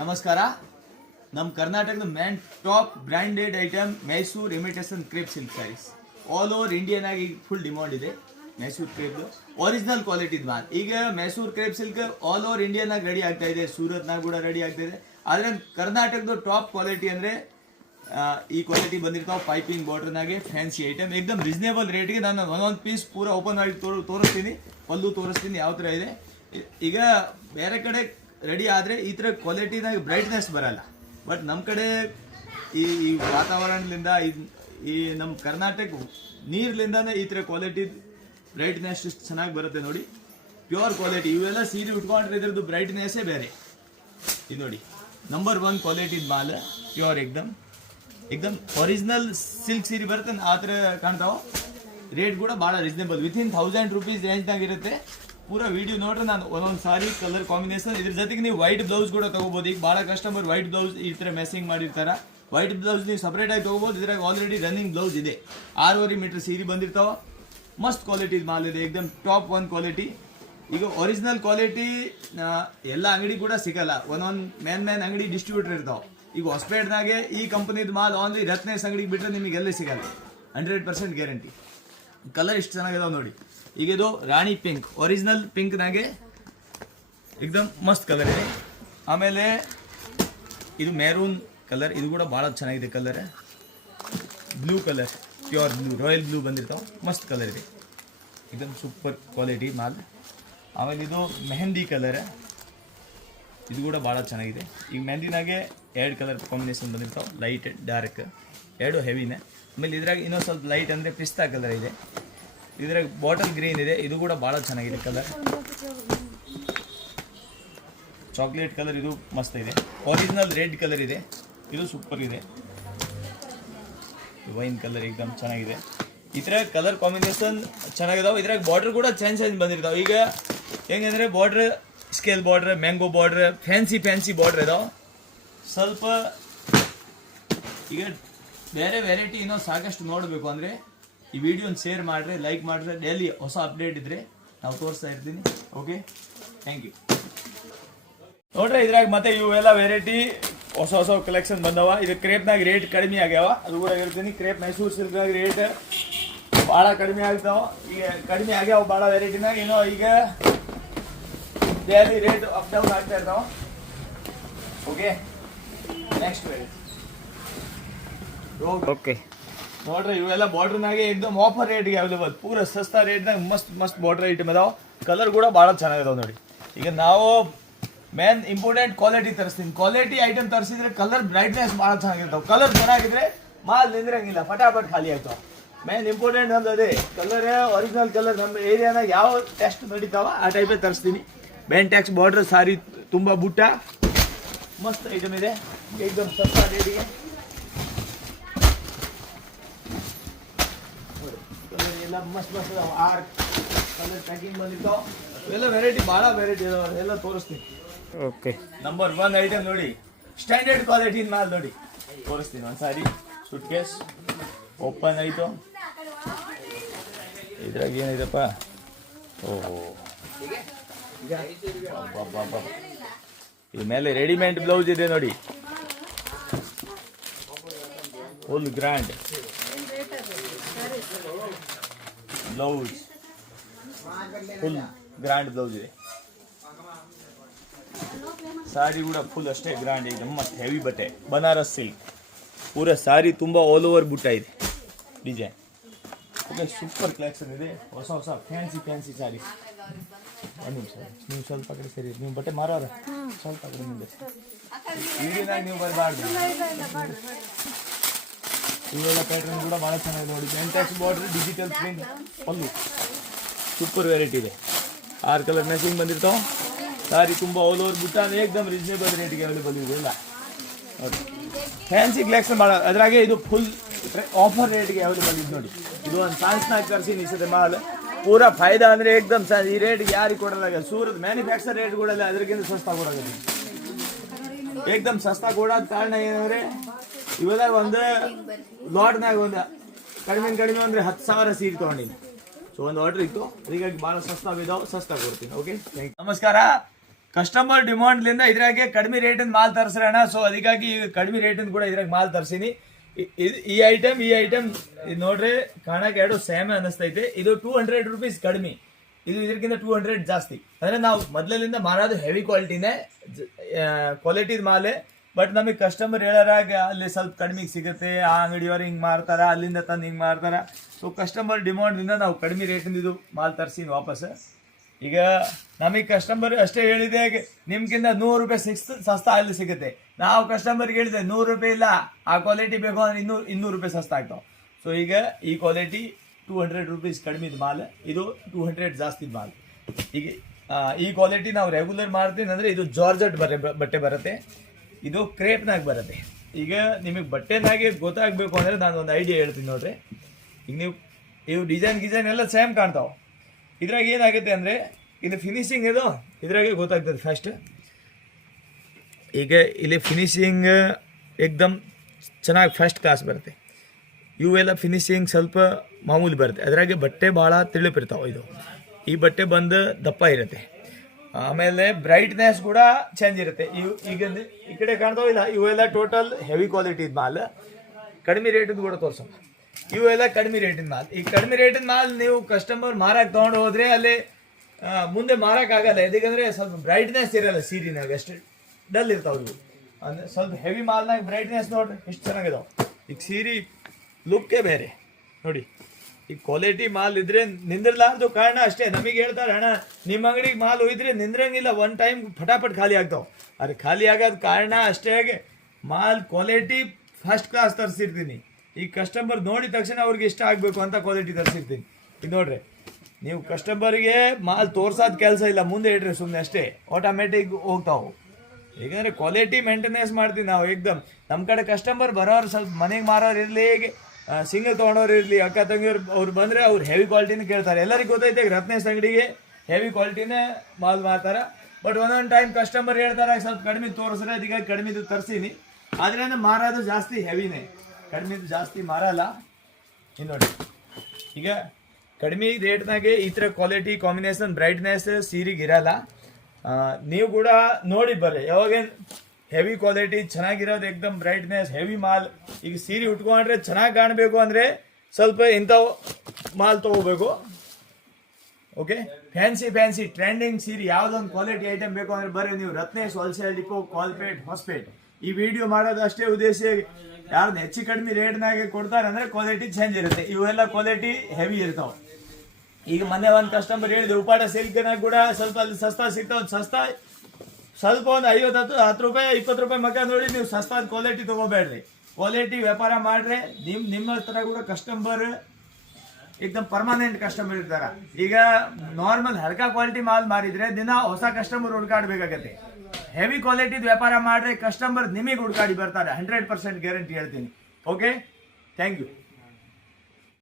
ನಮಸ್ಕಾರ. ನಮ್ಮ ಕರ್ನಾಟಕದ main top branded item Mysore imitation crepe silk sarees. All over Indian ಆಗಿ ಫುಲ್ ಡಿಮಾಂಡ್ ಇದೆ ಮೈಸೂರು ಕ್ರೇಪ್ ಒರಿಜಿನಲ್ ಕ್ವಾಲಿಟಿ ಮಾಲ್. ಈಗ Mysore crepe silk all over Indian ಆಗಿ ರೆಡಿ ಆಗ್ತಾ ಇದೆ, ಸೂರತ್ನಾಗ ಕೂಡ ರೆಡಿ ಆಗ್ತಾ ಇದೆ. ಆದರೆ ಕರ್ನಾಟಕದ ಟಾಪ್ ಕ್ವಾಲಿಟಿ ಅಂದರೆ ಈ ಕ್ವಾಲಿಟಿ ಬಂದಿರ್ತಾವೆ ಪೈಪಿಂಗ್ ಬಾರ್ಡರ್ನಾಗೆ ಫ್ಯಾನ್ಸಿ ಐಟಮ್ ಏಕದಮ್ ರೀಸನೇಬಲ್ ರೇಟ್ಗೆ. ನಾನು ಒಂದೊಂದು ಪೀಸ್ ಪೂರ ಓಪನ್ ಮಾಡಿ ತೋರಿಸ್ತೀನಿ, ಪಲ್ಲು ತೋರಿಸ್ತೀನಿ ಯಾವ ಥರ ಇದೆ. ಈಗ ಬೇರೆ ಕಡೆ ರೆಡಿ ಆದರೆ ಈ ಥರ ಕ್ವಾಲಿಟಿನಾಗ ಬ್ರೈಟ್ನೆಸ್ ಬರಲ್ಲ, ಬಟ್ ನಮ್ಮ ಕಡೆ ಈ ವಾತಾವರಣದಿಂದ ಈ ನಮ್ಮ ಕರ್ನಾಟಕ ನೀರ್ಲಿಂದಾನೇ ಈ ಥರ ಕ್ವಾಲಿಟಿ ಬ್ರೈಟ್ನೆಸ್ ಚೆನ್ನಾಗಿ ಬರುತ್ತೆ ನೋಡಿ. ಪ್ಯೂರ್ ಕ್ವಾಲಿಟಿ ಇವೆಲ್ಲ ಸೀರೆ ಉಟ್ಕೊಂಡ್ರೆ ಇದ್ರದ್ದು ಬ್ರೈಟ್ನೆಸ್ಸೇ ಬೇರೆ. ಇದು ನೋಡಿ ನಂಬರ್ 1 ಕ್ವಾಲಿಟಿ ಮಾಲ್, ಪ್ಯೂರ್ ಏಕ್ದಮ್ ಒರಿಜಿನಲ್ ಸಿಲ್ಕ್ ಸೀರೆ ಬರುತ್ತೆ ಆ ಥರ ಕಾಣ್ತಾವ. ರೇಟ್ ಕೂಡ ಭಾಳ ರೀಸನೇಬಲ್, ವಿತಿನ್ 1000 ರೂಪೀಸ್ ರೇಂಜ್ನಾಗ ಇರುತ್ತೆ. ಪೂರ ವಿಡಿಯೋ ನೋಡ್ರೆ ನಾನು ಒಂದೊಂದು ಸಾರಿ ಕಲರ್ ಕಾಂಬಿನೇಷನ್, ಇದ್ರ ಜೊತೆಗೆ ನೀವು ವೈಟ್ ಬ್ಲೌಸ್ ಕೂಡ ತಗೋಬಹುದು. ಈಗ ಭಾಳ ಕಸ್ಟಮರ್ ವೈಟ್ ಬ್ಲೌಸ್ ಈ ಥರ ಮೆಸ್ಸಿಂಗ್ ಮಾಡಿರ್ತಾರ, ವೈಟ್ ಬ್ಲೌಸ್ ನೀವು ಸಪ್ರೇಟ್ ಆಗಿ ತಗೋಬಹುದು. ಇದ್ರಾಗ ಆಲ್ರೆಡಿ ರನ್ನಿಂಗ್ ಬ್ಲೌಸ್ ಇದೆ. 6.5 ಮೀಟರ್ ಸೀರೆ ಬಂದಿರ್ತಾವ. ಮಸ್ತ್ ಕ್ವಾಲಿಟಿ ಮಾಲ್ ಇದೆ, ಏಕದಮ್ ಟಾಪ್ 1 ಕ್ವಾಲಿಟಿ. ಈಗ ಒರಿಜಿನಲ್ ಕ್ವಾಲಿಟಿ ಎಲ್ಲ ಅಂಗಡಿ ಕೂಡ ಸಿಗಲ್ಲ, ಒಂದೊಂದು ಮೇನ್ ಅಂಗಡಿ ಡಿಸ್ಟ್ರಿಬ್ಯೂಟರ್ ಇರ್ತಾವೆ. ಈಗ ಹೊಸಪೇಟೆನಾಗೆ ಈ ಕಂಪನಿದ ಮಾಲ್ ಓನ್ಲಿ ರತ್ನೇಶ್ ಅಂಗಡಿಗೆ ಬಿಟ್ಟರೆ ನಿಮಗೆ ಎಲ್ಲಿ ಸಿಗಲ್ಲ, 100% ಗ್ಯಾರಂಟಿ. ಕಲರ್ ಇಷ್ಟು ಚೆನ್ನಾಗಿದಾವೆ ನೋಡಿ. ಈಗ ಇದು ರಾಣಿ ಪಿಂಕ್, ಒರಿಜಿನಲ್ ಪಿಂಕ್ನಾಗೆ ಏಕದಮ್ ಮಸ್ತ್ ಕಲರ್ ಇದೆ. ಆಮೇಲೆ ಇದು ಮೆರೂನ್ ಕಲರ್, ಇದು ಕೂಡ ಭಾಳ ಚೆನ್ನಾಗಿದೆ colour. Blue colour, pure blue, royal blue ಬಂದಿರ್ತಾವೆ, ಮಸ್ತ್ ಕಲರ್ ಇದೆ, ಏಕದಮ್ ಸೂಪರ್ ಕ್ವಾಲಿಟಿ ಮಾಲ್. ಆಮೇಲೆ ಇದು ಮೆಹಂದಿ ಕಲರ್, ಇದು ಕೂಡ ಭಾಳ ಚೆನ್ನಾಗಿದೆ. ಈಗ ಮೆಹಂದಿನಾಗೆ 2 ಕಲರ್ ಕಾಂಬಿನೇಷನ್ ಬಂದಿರ್ತಾವೆ, ಲೈಟ್ ಡಾರ್ಕ್, 2 ಹೆವಿನೇ. ಆಮೇಲೆ ಇದ್ರಾಗ ಇನ್ನೊಂದು ಸ್ವಲ್ಪ ಲೈಟ್ ಅಂದರೆ ಪಿಸ್ತಾ ಕಲರ್ ಇದೆ. ಇದ್ರಾಗ ಬಾಟಲ್ ಗ್ರೀನ್ ಇದೆ, ಇದು ಕೂಡ ಭಾಳ ಚೆನ್ನಾಗಿದೆ ಕಲರ್. ಚಾಕ್ಲೇಟ್ ಕಲರ್, ಇದು ಮಸ್ತ್ ಇದೆ. ಒರಿಜಿನಲ್ ರೆಡ್ ಕಲರ್ ಇದೆ, ಇದು ಸೂಪರ್ ಇದೆ. ವೈನ್ ಕಲರ್ ಏಕದಮ್ ಚೆನ್ನಾಗಿದೆ. ಈ ಥರ ಕಲರ್ ಕಾಂಬಿನೇಷನ್ ಚೆನ್ನಾಗಿದಾವೆ. ಇದ್ರಾಗ ಬಾರ್ಡ್ರ್ ಕೂಡ ಚೇಂಜ್ ಬಂದಿರ್ತಾವೆ. ಈಗ ಹೆಂಗಂದರೆ border scale border, mango border, fancy border ಇದಾವೆ. ಸ್ವಲ್ಪ ಈಗ ಬೇರೆ ವೆರೈಟಿ ಇನ್ನೂ ಸಾಕಷ್ಟು ನೋಡಬೇಕು ಅಂದರೆ ಈ ವಿಡಿಯೋನ ಶೇರ್ ಮಾಡಿದ್ರೆ, ಲೈಕ್ ಮಾಡಿದ್ರೆ, ಡೈಲಿ ಹೊಸ ಅಪ್ಡೇಟ್ ಇದ್ದರೆ ನಾವು ತೋರಿಸ್ತಾ ಇರ್ತೀನಿ. Okay, thank you. ನೋಡ್ರಿ ಇದ್ರಾಗ ಮತ್ತೆ ಇವೆಲ್ಲ ವೆರೈಟಿ ಹೊಸ ಕಲೆಕ್ಷನ್ ಬಂದವ. ಇದು ಕ್ರೇಪ್ನಾಗ ರೇಟ್ ಕಡಿಮೆ ಆಗ್ಯಾವ, ಅದು ಕೂಡ ಹೇಳ್ತೀನಿ. ಕ್ರೇಪ್ ಮೈಸೂರು ಸಿಲ್ಕ್ನಾಗ ರೇಟ್ ಭಾಳ ಕಡಿಮೆ ಆಗ್ತಾವ. ಈಗ ಕಡಿಮೆ ಆಗ್ಯಾವ ಭಾಳ ವೆರೈಟಿನಾಗ. ಏನೋ ಈಗ ಡೈಲಿ ರೇಟ್ ಅಪ್ ಡೌನ್ ಆಗ್ತಾ ಇರ್ತಾವ. Okay, next variety. ಓಕೆ ನೋಡ್ರಿ ಇವೆಲ್ಲ ಬಾರ್ಡ್ರ್ನಾಗೆ ಏಕದಮ್ ಆಫರ್ ರೇಟ್ಗೆ ಅವೈಲೇಬಲ್, ಪೂರ ಸಸ್ತಾ ರೇಟ್ನಾಗ ಮಸ್ತ್ ಬಾರ್ಡ್ರ್ ಐಟಮ್ ಅದಾವ. ಕಲರ್ ಕೂಡ ಭಾಳ ಚೆನ್ನಾಗಿದಾವೆ ನೋಡಿ. ಈಗ ನಾವು ಮೇನ್ ಇಂಪಾರ್ಟೆಂಟ್ ಕ್ವಾಲಿಟಿ ತರಿಸ್ತೀನಿ. ಕ್ವಾಲಿಟಿ ಐಟಮ್ ತರಿಸಿದ್ರೆ ಕಲರ್ ಬ್ರೈಟ್ನೆಸ್ ಭಾಳ ಚೆನ್ನಾಗಿರ್ತಾವೆ. ಕಲರ್ ಚೆನ್ನಾಗಿದ್ರೆ ಮಾಲ್ ನಿಂದ್ರಂಗಿಲ್ಲ, ಫಟಾಫಟ್ ಖಾಲಿ ಆಗ್ತಾವೆ. ಮೇನ್ ಇಂಪಾರ್ಟೆಂಟ್ ಅಂದ್ರೆ ಅದೇ ಕಲರ್, ಒರಿಜಿನಲ್ ಕಲರ್. ನಮ್ಮ ಏರಿಯಾನಾಗ ಯಾವ ಟೆಸ್ಟ್ ನಡೀತಾವ ಆ ಟೈಪೇ ತರಿಸ್ತೀನಿ. ಬೇನ್ ಟ್ಯಾಕ್ಸ್ ಬಾರ್ಡ್ರ್ ಸಾರಿ ತುಂಬ ಬುಟ್ಟ, ಮಸ್ತ್ ಐಟಮ್ ಇದೆ ಏಕದಮ್ ಸಸ್ತಾ ರೇಟಿಗೆ. ಎಲ್ಲ ಮಸ್ತ್ ಅದಾವ. 6 ಕಲರ್ ಪ್ಯಾಕಿಂಗ್ ಬಂದಿರ್ತಾವ. ಇವೆಲ್ಲ ವೆರೈಟಿ ಭಾಳ ವೆರೈಟಿ ಇದಾವೆ, ಎಲ್ಲ ತೋರಿಸ್ತೀನಿ. ಓಕೆ, ನಂಬರ್ 1 ಐಟಮ್ ನೋಡಿ, ಸ್ಟ್ಯಾಂಡರ್ಡ್ ಕ್ವಾಲಿಟಿ ಮಾಲ್ ನೋಡಿ, ತೋರಿಸ್ತೀನಿ ಒಂದ್ಸಾರಿ. ಸೂಟ್ ಕೇಸ್ ಓಪನ್ ಆಯಿತು. ಇದ್ರಾಗ ಏನಿದೆಪ್ಪ, ಓಹೋ ಇದ್ರ ಮೇಲೆ ರೆಡಿಮೇಡ್ ಬ್ಲೌಸ್ ಇದೆ ನೋಡಿ, full grand blouse, full grand blouse ಇದೆ. ಸಾರಿ ಕೂಡ ಫುಲ್ ಅಷ್ಟೇ ಗ್ರ್ಯಾಂಡ್ ಇದೆ, ಮಸ್ತ್ ಹೆವಿ ಬಟ್ಟೆ, ಬನಾರಸ್ ಸಿಲ್ಕ್. ಪೂರ ಸಾರಿ ತುಂಬ ಆಲ್ ಓವರ್ ಬುಟ್ಟ ಇದೆ ಡಿಸೈನ್. ಓಕೆ, ಸೂಪರ್ ಕಲೆಕ್ಷನ್ ಇದೆ. ಹೊಸ ಫ್ಯಾನ್ಸಿ ಸಾರಿ. ಒಂದು ನಿಮಿಷ, ನೀವು ಸ್ವಲ್ಪ ಕಡೆ ಸರಿ, ನೀವು ಬಟ್ಟೆ ಮಾರೋರ ಸ್ವಲ್ಪ ಕಡೆ ನಿಂದೆ ಈಗಿನಾಗ ನೀವು ಬರಬಾರ್ದು. ಇವೆಲ್ಲ ಪ್ಯಾಟ್ರನ್ ಕೂಡ ಭಾಳ ಚೆನ್ನಾಗಿದೆ ನೋಡಿ. ಎಂಟ್ಯಾಕ್ಸ್ ಬಾರ್ಡ್ರ್, ಡಿಜಿಟಲ್ ಪ್ರಿಂಟ್, ಒಂದು ಸೂಪರ್ ವೆರೈಟಿ ಇದೆ. 6 ಕಲರ್ ಮ್ಯಾಚಿಂಗ್ ಬಂದಿರ್ತಾವೆ. ಸಾರಿ ತುಂಬ ಆಲ್ ಓವರ್ ಬುಟ್ಟ, ಏಕದಮ್ ರೀಸನೇಬಲ್ ರೇಟಿಗೆ ಅವೈಲೇಬಲ್ ಇದೆ. ಇಲ್ಲ ನೋಡಿ ಫ್ಯಾನ್ಸಿ ಕಲೆಕ್ಷನ್ ಭಾಳ, ಅದ್ರಾಗೆ ಇದು ಫುಲ್ ಆಫರ್ ರೇಟ್ಗೆ ಅವೈಲೇಬಲ್ ಇದೆ ನೋಡಿ. ಇದು ಒಂದು ಸಾನ್ಸ್ನಾಗ ತರಿಸಿ ನಿಲ್ಸಿದೆ ಮಾಲ್. ಪೂರ ಫಾಯ್ದಾ ಅಂದರೆ ಏಕದಮ್ ಈ ರೇಟ್ಗೆ ಯಾರಿಗೆ ಕೊಡಲಾಗ. ಸೂರತ್ ಮ್ಯಾನುಫ್ಯಾಕ್ಚರ್ ರೇಟ್ ಕೊಡಲ್ಲ, ಅದಕ್ಕಿಂತ ಸಸ್ತಾ ಕೊಡೋದು. ಏಕದಮ್ ಸಸ್ತಾ ಕೊಡೋದ ಕಾರಣ ಏನಂದರೆ ಇವೆಲ್ಲ ಒಂದು ಲಾಟ್ನಾಗ ಒಂದು ಕಡಿಮೆ ಅಂದರೆ 10,000 ಸೀರೆ ತೊಗೊಂಡಿನಿ. ಸೊ ಒಂದು ಆರ್ಡರ್ ಇತ್ತು, ಹೀಗಾಗಿ ಭಾಳ ಸಸ್ತಾ ಇದಾವೆ, ಸಸ್ತಾ ಕೊಡ್ತೀನಿ. Okay, thank you. ನಮಸ್ಕಾರ. ಕಸ್ಟಮರ್ ಡಿಮಾಂಡ್ಲಿಂದ ಇದ್ರಾಗೆ ಕಡಿಮೆ ರೇಟಿಂದ ಮಾಲ್ ತರಿಸ್ರಣ. ಸೊ ಅದಕ್ಕಾಗಿ ಈಗ ಕಡಿಮೆ ರೇಟಿಂದ ಕೂಡ ಇದ್ರಾಗ ಮಾಲ್ ತರಿಸೀನಿ. ಈ ಐಟಮ್ ಇದು ನೋಡ್ರಿ ಕಾಣಕ್ಕೆ ಎರಡು ಸೇಮ್ ಅನಿಸ್ತೈತೆ. ಇದು 200 rupees ಕಡಿಮೆ, ಇದು ಇದಕ್ಕಿಂತ 200 ಜಾಸ್ತಿ. ಅಂದರೆ ನಾವು ಮೊದಲಿಂದ ಮಾರೋದು ಹೆವಿ ಕ್ವಾಲಿಟಿನೇ, ಕ್ವಾಲಿಟಿದ ಮಾಲೆ. ಬಟ್ ನಮಗೆ ಕಸ್ಟಮರ್ ಹೇಳೋರಾಗ ಅಲ್ಲಿ ಸ್ವಲ್ಪ ಕಡಿಮೆಗೆ ಸಿಗುತ್ತೆ, ಆ ಅಂಗಡಿಯವ್ರು ಹಿಂಗೆ ಮಾರ್ತಾರ, ಅಲ್ಲಿಂದ ತಂದು ಹಿಂಗೆ ಮಾರ್ತಾರ. ಸೊ ಕಸ್ಟಮರ್ ಡಿಮಾಂಡ್ದಿಂದ ನಾವು ಕಡಿಮೆ ರೇಟಿಂದ ಇದು ಮಾಲ್ ತರಿಸೀನಿ ವಾಪಸ್. ಈಗ ನಮಗೆ ಕಸ್ಟಮರ್ ಅಷ್ಟೇ ಹೇಳಿದೆ, ನಿಮ್ಗಿಂತ 100 ರೂಪಾಯಿ ಸಸ್ತಾ ಅಲ್ಲಿ ಸಿಗುತ್ತೆ. ನಾವು ಕಸ್ಟಮರ್ಗೆ ಹೇಳಿದೆ 100 ರೂಪಾಯಿ ಇಲ್ಲ, ಆ ಕ್ವಾಲಿಟಿ ಬೇಕು ಅಂದ್ರೆ 200 ರೂಪಾಯಿ ಸಸ್ತಾ ಆಗ್ತಾವೆ. ಸೊ ಈಗ ಈ ಕ್ವಾಲಿಟಿ 200 rupees ಕಡಿಮೆದು ಮಾಲ್, ಇದು 200 ಜಾಸ್ತಿ ಮಾಲ್. ಈಗ ಈ ಕ್ವಾಲಿಟಿ ನಾವು ರೆಗ್ಯುಲರ್ ಮಾಡ್ತೀನಿ ಅಂದರೆ ಇದು ಜಾರ್ಜೆಟ್ ಬಟ್ಟೆ ಬರುತ್ತೆ, ಇದು ಕ್ರೇಪ್ನಾಗ ಬರುತ್ತೆ. ಈಗ ನಿಮಗೆ ಬಟ್ಟೆನಾಗೆ ಗೊತ್ತಾಗಬೇಕು ಅಂದರೆ ನಾನು ಒಂದು ಐಡಿಯಾ ಹೇಳ್ತೀನಿ ನೋಡ್ರಿ. ಈಗ ಇವು ಡಿಸೈನ್ ಎಲ್ಲ ಸೇಮ್ ಕಾಣ್ತಾವೆ. ಇದ್ರಾಗ ಏನಾಗುತ್ತೆ ಅಂದರೆ ಇದು ಫಿನಿಶಿಂಗ್ ಇದು ಇದ್ರಾಗೆ ಗೊತ್ತಾಗ್ತದೆ ಫಸ್ಟ್. ಈಗ ಇಲ್ಲಿ ಫಿನಿಶಿಂಗ್ ಏಕ್ದಮ್ ಚೆನ್ನಾಗಿ ಫಸ್ಟ್ ಕ್ಲಾಸ್ ಬರುತ್ತೆ. ಇವೆಲ್ಲ ಫಿನಿಶಿಂಗ್ ಸ್ವಲ್ಪ ಮಾಮೂಲಿ ಬರುತ್ತೆ. ಅದ್ರಾಗೆ ಬಟ್ಟೆ ಭಾಳ ತಿಳಿಪಿರ್ತಾವೆ. ಈ ಬಟ್ಟೆ ಬಂದು ದಪ್ಪ ಇರುತ್ತೆ. ಆಮೇಲೆ ಬ್ರೈಟ್ನೆಸ್ ಕೂಡ ಚೇಂಜ್ ಇರುತ್ತೆ. ಈಗ ಈ ಕಡೆ ಕಾಣ್ತಾವೆ ಇಲ್ಲ, ಇವೆಲ್ಲ ಟೋಟಲ್ ಹೆವಿ ಕ್ವಾಲಿಟಿ ಮಾಲ್. ಕಡಿಮೆ ರೇಟಿಂದು ಕೂಡ ತೋರ್ಸೋಣ. ಇವೆಲ್ಲ ಕಡಿಮೆ ರೇಟಿನ ಮಾಲ್. ಈ ಕಡಿಮೆ ರೇಟಿನ ಮಾಲ್ ನೀವು ಕಸ್ಟಮರ್ ಮಾರಕ್ಕೆ ತೊಗೊಂಡು ಹೋದರೆ ಅಲ್ಲಿ ಮುಂದೆ ಮಾರೋಕ್ಕಾಗಲ್ಲ. ಯಾಕಂದರೆ ಸ್ವಲ್ಪ ಬ್ರೈಟ್ನೆಸ್ ಇರಲ್ಲ ಸೀರೆನಾಗ, ಅಷ್ಟು ಡಲ್ ಇರ್ತಾವೆ ಇವು. ಅಂದರೆ ಸ್ವಲ್ಪ ಹೆವಿ ಮಾಲ್ನಾಗ ಬ್ರೈಟ್ನೆಸ್ ನೋಡ್ರಿ ಎಷ್ಟು ಚೆನ್ನಾಗಿದಾವೆ. ಈಗ ಸೀರೆ ಲುಕ್ಕೇ ಬೇರೆ ನೋಡಿ. ಈ ಕ್ವಾಲಿಟಿ ಮಾಲ್ ಇದ್ರೆ ನಿಂದಿರ್ಲಾರ್ದು ಕಾರಣ ಅಷ್ಟೇ. ನಮಗೆ ಹೇಳ್ತಾರೆ ಅಣ್ಣ ನಿಮ್ಮ ಅಂಗಡಿಗೆ ಮಾಲ್ ಹೋಯ್ದ್ರೆ ನಿಂದ್ರಂಗಿಲ್ಲ, ಒನ್ ಟೈಮ್ ಫಟಾಫಟ್ ಖಾಲಿ ಆಗ್ತಾವೆ. ಅದು ಖಾಲಿ ಆಗೋದು ಕಾರಣ ಅಷ್ಟೇ. ಮಾಲ್ ಕ್ವಾಲಿಟಿ ಫಸ್ಟ್ ಕ್ಲಾಸ್ ತರಿಸಿರ್ತೀನಿ. ಈ ಕಸ್ಟಮರ್ ನೋಡಿದ ತಕ್ಷಣ ಅವ್ರಿಗೆ ಇಷ್ಟ ಆಗಬೇಕು ಅಂತ ಕ್ವಾಲಿಟಿ ತರಿಸಿರ್ತೀನಿ. ಇದು ನೋಡ್ರಿ, ನೀವು ಕಸ್ಟಮರ್ಗೆ ಮಾಲ್ ತೋರ್ಸೋದು ಕೆಲಸ ಇಲ್ಲ, ಮುಂದೆ ಇಡ್ರಿ ಸುಮ್ಮನೆ ಅಷ್ಟೇ, ಆಟೋಮೆಟಿಕ್ ಹೋಗ್ತಾವೆ. ಏಕೆಂದರೆ ಕ್ವಾಲಿಟಿ ಮೇಂಟೆನೆನ್ಸ್ ಮಾಡ್ತೀವಿ ನಾವು ಏಕ್ದಮ್. ನಮ್ಮ ಕಡೆ ಕಸ್ಟಮರ್ ಬರೋರು ಸ್ವಲ್ಪ ಮನೆಗೆ ಮಾರೋರು ಇರಲಿ, ಸಿಂಗಲ್ ತೊಗೊಂಡವ್ರು ಇರಲಿ, ಅಕ್ಕ ತಂಗಿಯವ್ರು ಅವ್ರು ಬಂದರೆ ಅವ್ರು ಹೆವಿ ಕ್ವಾಲಿಟಿನ ಕೇಳ್ತಾರೆ. ಎಲ್ಲರಿಗೂ ಗೊತ್ತೈತೆ ರತ್ನೇಶ್ ಅಂಗಡಿಗೆ ಹೆವಿ ಕ್ವಾಲಿಟಿನೇ ಮಾಲ್ ಮಾರ್ತಾರೆ. ಬಟ್ ಒಂದೊಂದು ಟೈಮ್ ಕಸ್ಟಮರ್ ಹೇಳ್ತಾರೆ ಸ್ವಲ್ಪ ಕಡಿಮೆ ತೋರಿಸ್ರೆ, ಅದಕ್ಕಾಗಿ ಕಡಿಮೆದು ತರಿಸೀನಿ. ಆದ್ರಿಂದ ಮಾರೋದು ಜಾಸ್ತಿ ಹೆವಿನೇ, ಕಡಿಮೆದು ಜಾಸ್ತಿ ಮಾರಲ್ಲ. ಇನ್ನು ನೋಡಿ, ಈಗ ಕಡಿಮೆ ರೇಟ್ನಾಗೆ ಈ ಥರ ಕ್ವಾಲಿಟಿ ಕಾಂಬಿನೇಷನ್ ಬ್ರೈಟ್ನೆಸ್ ಸೀರೆಗೆ ಇರಲ್ಲ. ನೀವು ಕೂಡ ನೋಡಿ ಬರ್ರಿ. ಯಾವಾಗೇನು ಹೆವಿ ಕ್ವಾಲಿಟಿ ಚೆನ್ನಾಗಿರೋದು ಏಕ್ದಮ್ ಬ್ರೈಟ್ನೆಸ್ ಹೆವಿ ಮಾಲ್. ಈಗ ಸೀರೆ ಉಟ್ಕೊಂಡ್ರೆ ಚೆನ್ನಾಗಿ ಕಾಣಬೇಕು ಅಂದರೆ ಸ್ವಲ್ಪ ಇಂಥವು ಮಾಲ್ ತೊಗೋಬೇಕು. ಓಕೆ, ಫ್ಯಾನ್ಸಿ ಟ್ರೆಂಡಿಂಗ್ ಸೀರೆ ಯಾವುದೊಂದು ಕ್ವಾಲಿಟಿ ಐಟಮ್ ಬೇಕು ಅಂದರೆ ಬರ್ರಿ ನೀವು ರತ್ನೇಶ್ ಹೋಲ್ಸೇಲ್ ಡಿಪೋ, ಕಾಲ್ಪೇಟ್, ಹೊಸಪೇಟ್. ಈ ವಿಡಿಯೋ ಮಾಡೋದು ಅಷ್ಟೇ ಉದ್ದೇಶ, ಯಾರ್ದು ಹೆಚ್ಚು ಕಡಿಮೆ ರೇಟ್ನಾಗೆ ಕೊಡ್ತಾರೆ ಅಂದರೆ ಕ್ವಾಲಿಟಿ ಚೇಂಜ್ ಇರುತ್ತೆ. ಇವೆಲ್ಲ ಕ್ವಾಲಿಟಿ ಹೆವಿ ಇರ್ತಾವೆ. ಈಗ ಮೊನ್ನೆ ಒಂದು ಕಸ್ಟಮರ್ ಹೇಳಿದ್ರು ಉಪಾಟ ಸಿಲ್ಕ್ನಾಗ ಕೂಡ ಸ್ವಲ್ಪ ಅಲ್ಲಿ ಸಸ್ತಾ ಸಿಗ್ತಾವೆ. ಸಸ್ತಾ ಸ್ವಲ್ಪ ಒಂದು 50-10 ರೂಪಾಯಿ 20 ರೂಪಾಯಿ ಮಕ್ಕ ನೋಡಿ ನೀವು ಸಸ್ತಾದ ಕ್ವಾಲಿಟಿ ತೊಗೋಬೇಡ್ರಿ. ಕ್ವಾಲಿಟಿ ವ್ಯಾಪಾರ ಮಾಡ್ರೆ ನಿಮ್ಮ ಹತ್ರ ಕೂಡ ಕಸ್ಟಮರ್ ಏಕ್ದಮ್ ಪರ್ಮನೆಂಟ್ ಕಸ್ಟಮರ್ ಇರ್ತಾರೆ. ಈಗ ನಾರ್ಮಲ್ ಹಲ್ಕಾ ಕ್ವಾಲಿಟಿ ಮಾಲ್ ಮಾರಿದ್ರೆ ದಿನ ಹೊಸ ಕಸ್ಟಮರ್ ಹುಡುಕಾಡಬೇಕಾಗತ್ತೆ. ಹೆವಿ ಕ್ವಾಲಿಟಿದ ವ್ಯಾಪಾರ ಮಾಡ್ರೆ ಕಸ್ಟಮರ್ ನಿಮಗೆ ಹುಡುಕಾಡಿ ಬರ್ತಾರೆ. 100% ಗ್ಯಾರಂಟಿ ಹೇಳ್ತೀನಿ. Okay, thank you.